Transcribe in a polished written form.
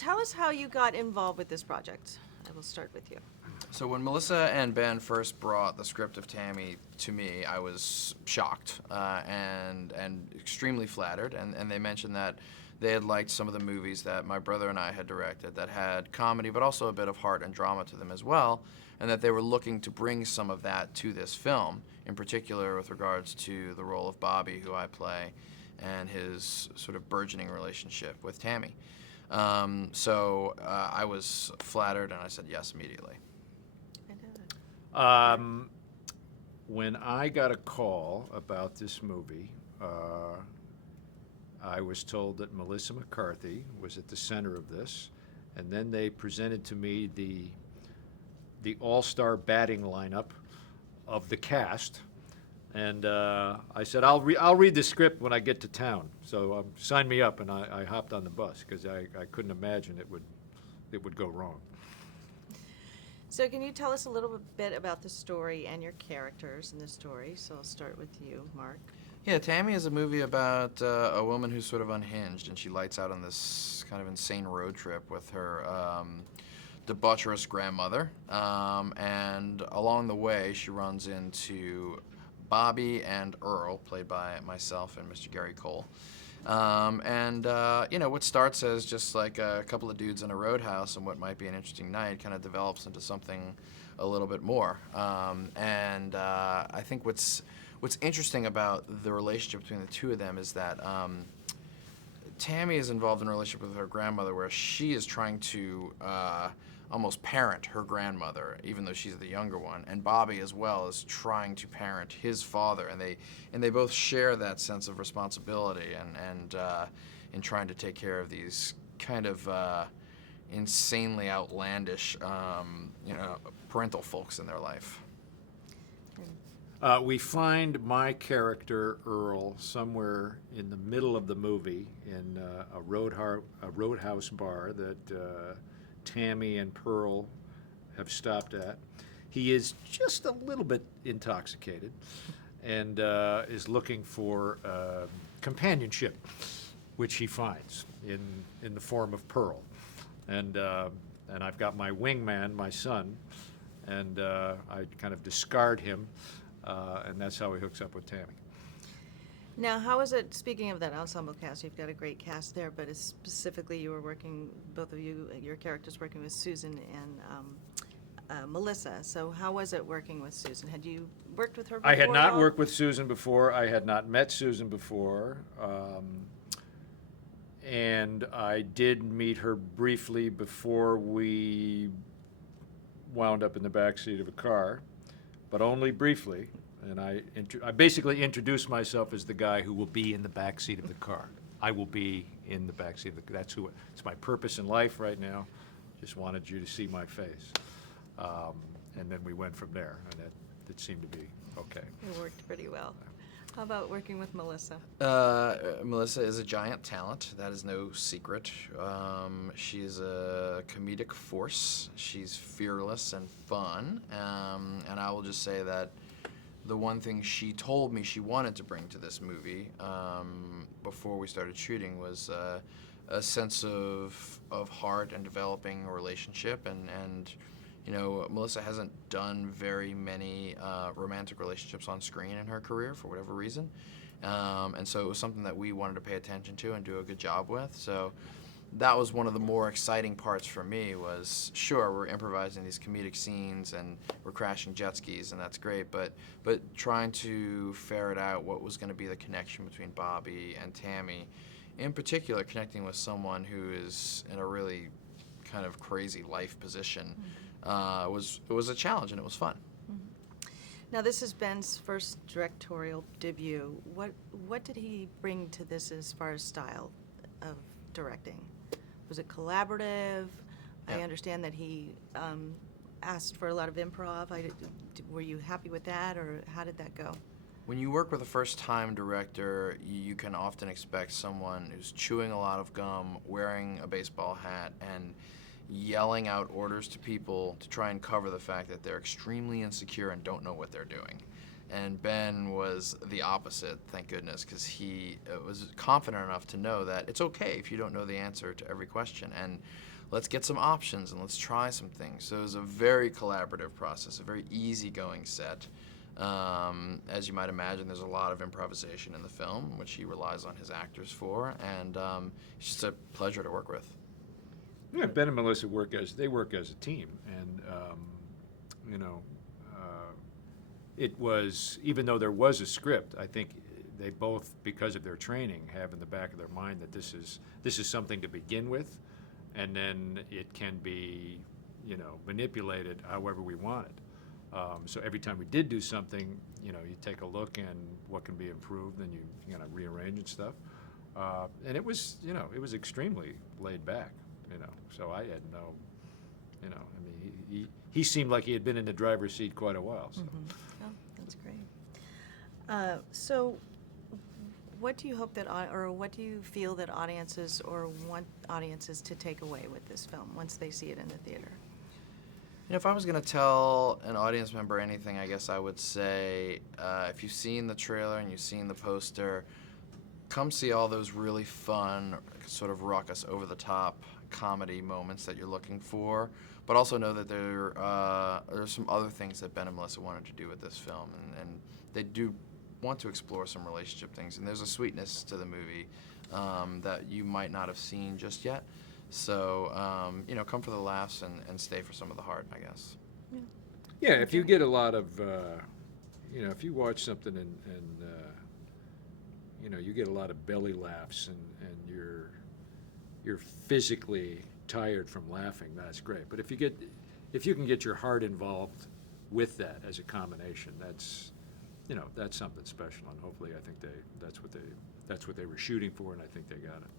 tell us how you got involved with this project. I will start with you. So when Melissa and Ben first brought the script of Tammy to me, I was shocked and extremely flattered. And they mentioned that they had liked some of the movies that my brother and I had directed that had comedy, but also a bit of heart and drama to them as well, and that they were looking to bring some of that to this film, in particular with regards to the role of Bobby, who I play, and his sort of burgeoning relationship with Tammy. So I was flattered, and I said yes immediately. When I got a call about this movie, I was told that Melissa McCarthy was at the center of this, and then they presented to me the all-star batting lineup of the cast, and I said, I'll read the script when I get to town. So sign me up, and I hopped on the bus because I couldn't imagine it would go wrong. So can you tell us a little bit about the story and your characters in the story? So I'll start with you, Mark. Yeah, Tammy is a movie about a woman who's sort of unhinged, and she lights out on this kind of insane road trip with her debaucherous grandmother. And along the way, she runs into Bobby and Earl, played by myself and Mr. Gary Cole. You know, what starts as just like a couple of dudes in a roadhouse and what might be an interesting night kind of develops into something a little bit more. I think what's interesting about the relationship between the two of them is that Tammy is involved in a relationship with her grandmother where she is trying to almost parent her grandmother, even though she's the younger one, and Bobby as well is trying to parent his father, and they both share that sense of responsibility and in trying to take care of these kind of insanely outlandish, you know, parental folks in their life. We find my character, Earl, somewhere in the middle of the movie in a roadhouse bar that Tammy and Pearl have stopped at. He is just a little bit intoxicated and is looking for companionship, which he finds in the form of Pearl. And I've got my wingman, my son, and I kind of discard him. And that's how he hooks up with Tammy. Now, how is it, speaking of that ensemble cast, you've got a great cast there, but specifically you were working, both of you, your characters working with Susan and Melissa. So how was it working with Susan? Had you worked with her before? I had not worked with Susan before. I had not met Susan before. And I did meet her briefly before we wound up in the backseat of a car, but only briefly. And I basically introduced myself as the guy who will be in the backseat of the car. I will be in the backseat of the car. That's it's my purpose in life right now. Just wanted you to see my face. And then we went from there, and it seemed to be okay. It worked pretty well. How about working with Melissa? Melissa is a giant talent. That is no secret. She is a comedic force. She's fearless and fun. And I will just say that the one thing she told me she wanted to bring to this movie before we started shooting was a sense of heart and developing a relationship. And you know, Melissa hasn't done very many romantic relationships on screen in her career for whatever reason. And so it was something that we wanted to pay attention to and do a good job with. So that was one of the more exciting parts for me was, sure, we're improvising these comedic scenes and we're crashing jet skis, and that's great, but trying to ferret out what was going to be the connection between Bobby and Tammy, in particular connecting with someone who is in a really kind of crazy life position, it was a challenge, and it was fun. Now, this is Ben's first directorial debut. What did he bring to this as far as style of directing? Was it collaborative? Yeah. I understand that he asked for a lot of improv. Were you happy with that, or how did that go? When you work with a first-time director, you can often expect someone who's chewing a lot of gum, wearing a baseball hat, and yelling out orders to people to try and cover the fact that they're extremely insecure and don't know what they're doing. And Ben was the opposite, thank goodness, because he was confident enough to know that it's okay if you don't know the answer to every question, and let's get some options and let's try some things. So it was a very collaborative process, a very easygoing set. As you might imagine, there's a lot of improvisation in the film, which he relies on his actors for, and it's just a pleasure to work with. Yeah, Ben and Melissa work as a team, and you know, it was, even though there was a script, I think they both, because of their training, have in the back of their mind that this is something to begin with, and then it can be, you know, manipulated however we want it. So every time we did do something, you know, you take a look and what can be improved, and you know, rearrange and stuff. And it was, you know, it was extremely laid back, you know. So I had no, you know, I mean, he seemed like he had been in the driver's seat quite a while. So. Oh, that's great. So, what do you hope that, or what do you feel that audiences or want audiences to take away with this film once they see it in the theater? You know, if I was going to tell an audience member anything, I guess I would say, if you've seen the trailer and you've seen the poster, come see all those really fun, sort of raucous, over-the-top comedy moments that you're looking for, but also know that there are some other things that Ben and Melissa wanted to do with this film, and they do want to explore some relationship things, and there's a sweetness to the movie that you might not have seen just yet. So, you know, come for the laughs and stay for some of the heart, I guess. Yeah, if you get a lot of, you know, if you watch something and you know, you get a lot of belly laughs and you're physically tired from laughing, that's great. But if you can get your heart involved with that as a combination, that's, you know, that's something special. And hopefully, I think that's what they were shooting for, and I think they got it.